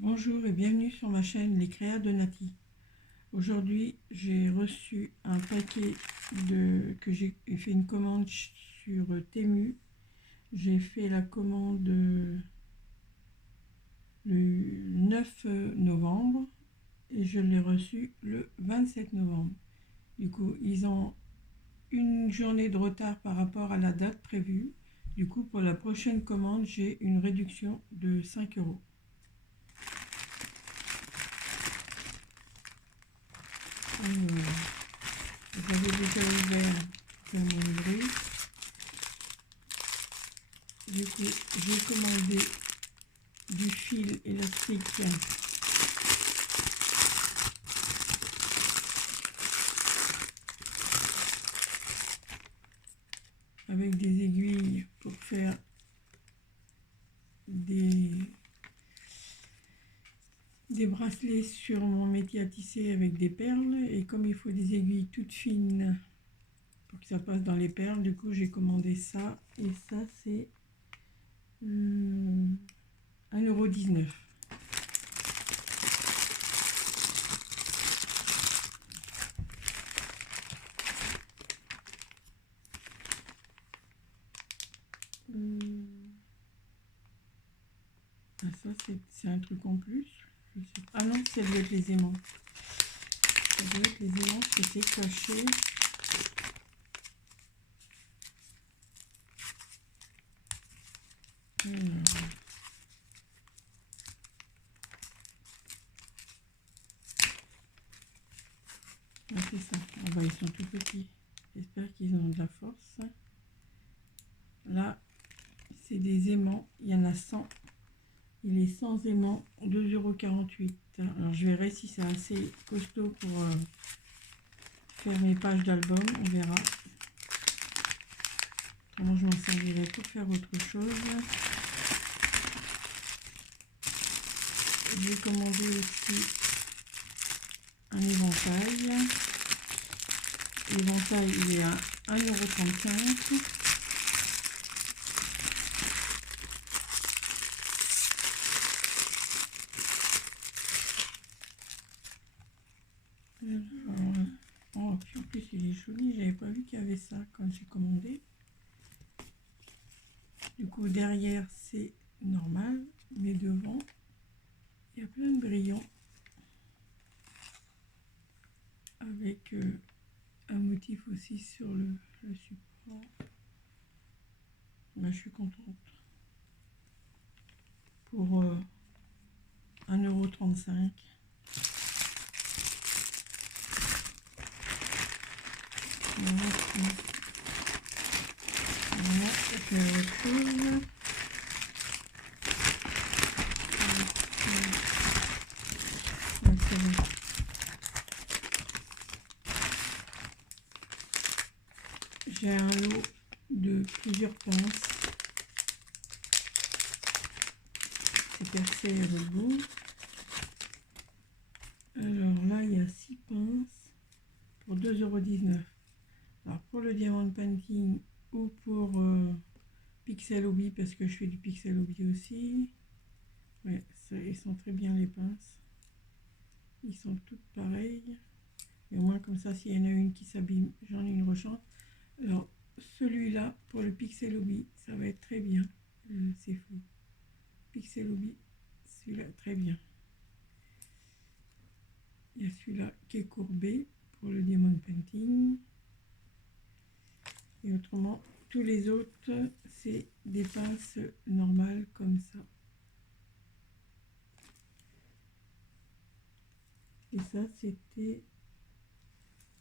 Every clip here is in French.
Bonjour et bienvenue sur ma chaîne Les Créas de Nati. Aujourd'hui, j'ai reçu un paquet que j'ai fait une commande sur Temu. J'ai fait la commande le 9 novembre et je l'ai reçu le 27 novembre. Du coup, ils ont une journée de retard par rapport à la date prévue. Du coup, pour la prochaine commande, j'ai une réduction de 5 euros. J'avais déjà ouvert dans mon livret. Du coup, j'ai commandé du fil élastique avec des aiguilles pour faire des bracelets sur mon métier à tisser avec des perles. Et comme il faut des aiguilles toutes fines pour que ça passe dans les perles, du coup j'ai commandé ça. Et ça c'est 1,19 €. Ah, ça c'est un truc en plus. Je sais pas. Ah non, ça doit être les aimants. Ça doit être les aimants qui étaient cachés. Ah, c'est ça. Ah bah, ils sont tout petits. J'espère qu'ils ont de la force. Là, c'est des aimants. Il y en a 100. Il est sans aimants, 2,48 €. Alors, je verrai si c'est assez costaud pour faire mes pages d'album. On verra. Autrement, je m'en servirai pour faire autre chose. J'ai commandé aussi un éventail. L'éventail, il est à 1,35 €. Oh, puis en plus il est joli, j'avais pas vu qu'il y avait ça quand j'ai commandé. Du coup derrière c'est normal, mais devant il y a plein de brillants avec un motif aussi sur le support. Là, je suis contente. Pour 1,35 €. Voilà, je fais autre chose. J'ai un lot de plusieurs pinces. C'est percé à l'autre bout. Alors là, il y a 6 pinces pour 2,19 €. Alors pour le diamond painting ou pour Pixel Hobby, parce que je fais du Pixel Hobby aussi. Ouais, ils sont très bien les pinces. Ils sont toutes pareilles. Et au moins comme ça, s'il y en a une qui s'abîme, j'en ai une rechange. Alors celui-là, pour le Pixel Hobby, ça va être très bien. C'est faux. Pixel Hobby, celui-là, très bien. Il y a celui-là qui est courbé pour le diamond painting. Et autrement, tous les autres, c'est des pinces normales comme ça. Et ça, c'était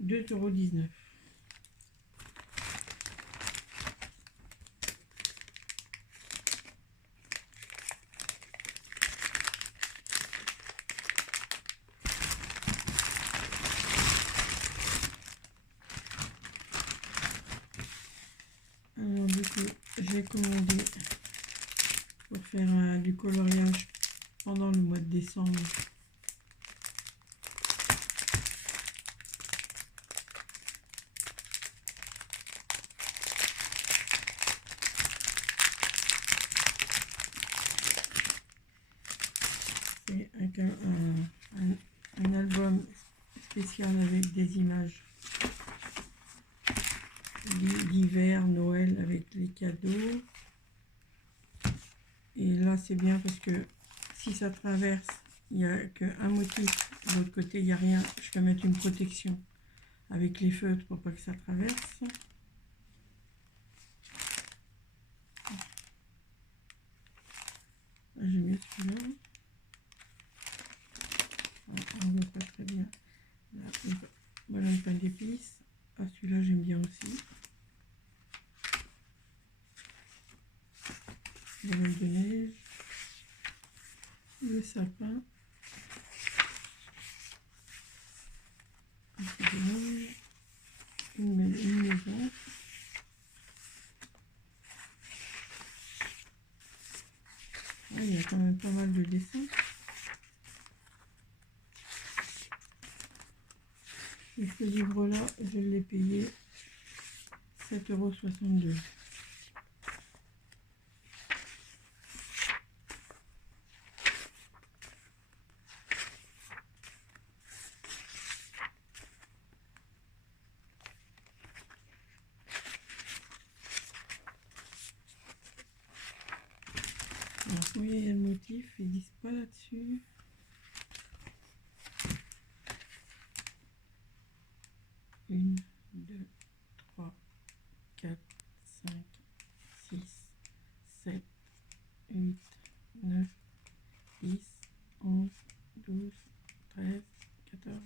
2,19 €. Alors du coup, j'ai commandé pour faire du coloriage pendant le mois de décembre. fait un album spécial avec des images d'hiver, Noël, avec les cadeaux. Et là, c'est bien parce que si ça traverse, il n'y a qu'un motif. De l'autre côté, il n'y a rien. Je peux mettre une protection avec les feutres pour pas que ça traverse. J'aime bien celui-là. On ne voit pas très bien. Là, voilà le pain d'épices. Ah, celui-là, j'aime bien aussi. Le bol de neige. Le sapin. Une maison. Ah, il y a quand même pas mal de dessins. Et ce livre-là, je l'ai payé 7,62 €. Alors, combien il y a de motifs? Ils disent pas là-dessus. Une, 2, 3, 4, 5, 6, 7, 8, 9, 10, 11, 12, 13, 14,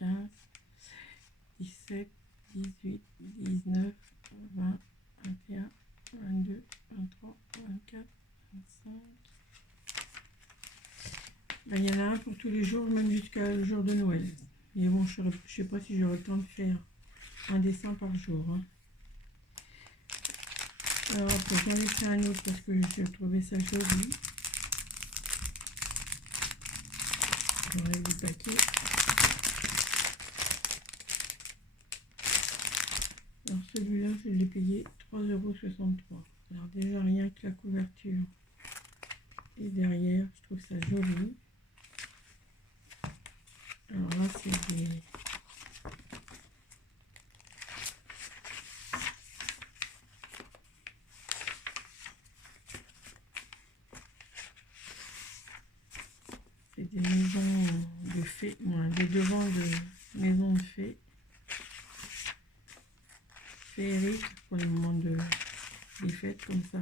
15, 17, 18, 19, 20, 21, 22, 23, 24, 25. Ben, il y en a un pour tous les jours, même jusqu'à le jour de Noël. Mais bon, je ne sais pas si j'aurai le temps de faire un dessin par jour. Hein. Alors après, j'en ai fait un autre parce que j'ai trouvé ça joli. J'enlève du paquet. Alors celui-là, je l'ai payé 3,63 €. Alors déjà, rien que la couverture et derrière, je trouve ça joli. Alors là, c'est des... C'est des maisons de fées, des devants de maisons de fées. Féeriques pour les moments des fêtes comme ça.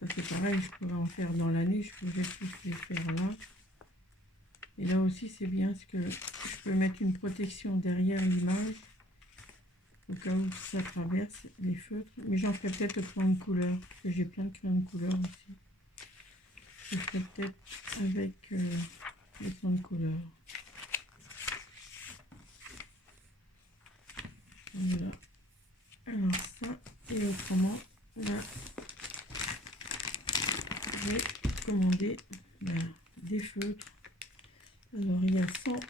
Ça c'est pareil, je pourrais en faire dans l'année, je pourrais tous les faire là. Et là aussi c'est bien parce que je peux mettre une protection derrière l'image au cas où ça traverse les feutres. Mais j'en ferai peut-être au crayon de couleur, parce que j'ai plein de crayons de couleur aussi. Je ferai peut-être avec les crayons de couleur. Voilà. Alors ça, et autrement, là, j'ai commandé des feutres. Alors il y a 100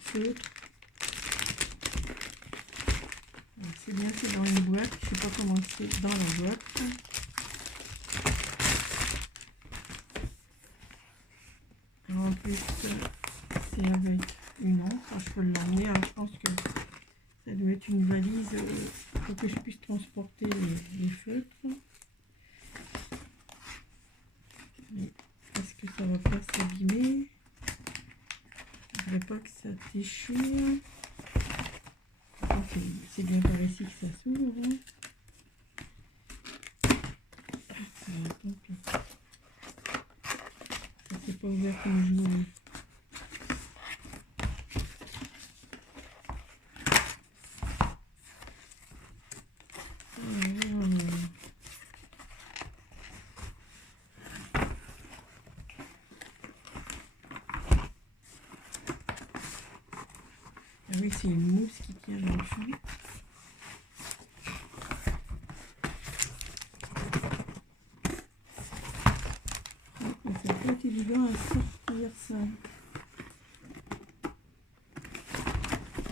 feutres. C'est bien, c'est dans une boîte. Je ne sais pas comment c'est dans la boîte. Alors en plus, c'est avec une encre. Je peux l'emmener. Alors je pense que ça doit être une valise pour que je puisse transporter les feutres. Est-ce que ça va pas s'abîmer? Je ne voudrais pas que ça déchire. C'est bien par ici que ça s'ouvre. Hein. Ça s'est pas ouvert comme je voulais. Ah oui, c'est une mousse qui tient dans le fond. C'est pas évident à sortir ça.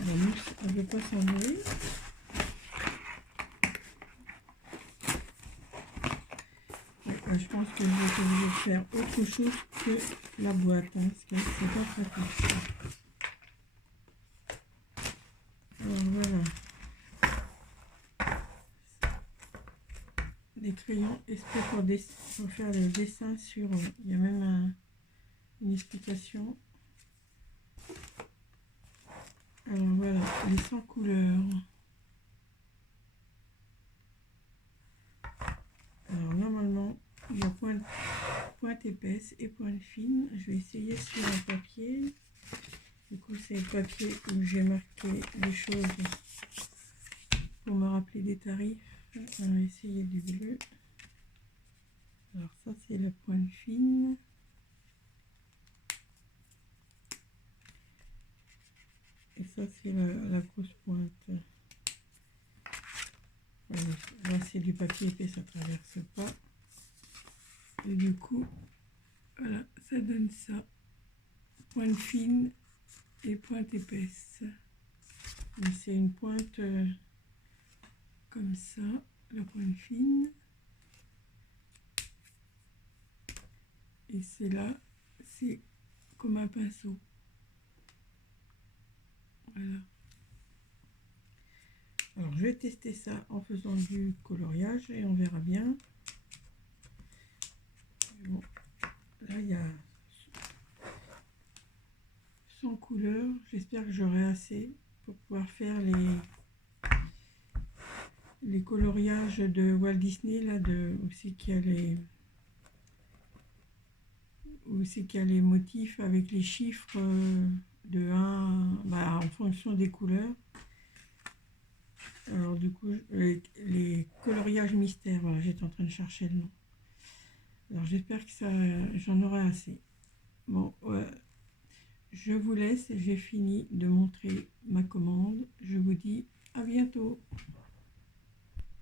La mousse ne veut pas s'enlever. Je pense que je vais être obligée de faire autre chose que la boîte, hein, parce que c'est pas pratique. Alors voilà. Des crayons exprès pour faire le dessin sur... il y a même une explication. Alors voilà, les 100 couleurs. Alors normalement, il y a pointe épaisse et pointe fine. Je vais essayer sur un papier. Du coup, c'est le papier où j'ai marqué les choses pour me rappeler des tarifs. On va essayer du bleu. Alors ça, c'est la pointe fine. Et ça, c'est la grosse pointe. Voilà. Là, c'est du papier épais, ça ne traverse pas. Et du coup, voilà, ça donne ça. Pointe fine et pointe épaisse. C'est une pointe comme ça, la pointe fine. Et c'est là, c'est comme un pinceau. Voilà. Alors je vais tester ça en faisant du coloriage et on verra bien. Bon, là il y a 100 couleurs. J'espère que j'aurai assez pour pouvoir faire les coloriages de Walt Disney, là, aussi qu'il y a les motifs avec les chiffres de 1 en fonction des couleurs. Alors du coup, les coloriages mystères, voilà, j'étais en train de chercher le nom. Alors j'espère que j'en aurai assez. Bon, je vous laisse, j'ai fini de montrer ma commande. Je vous dis à bientôt.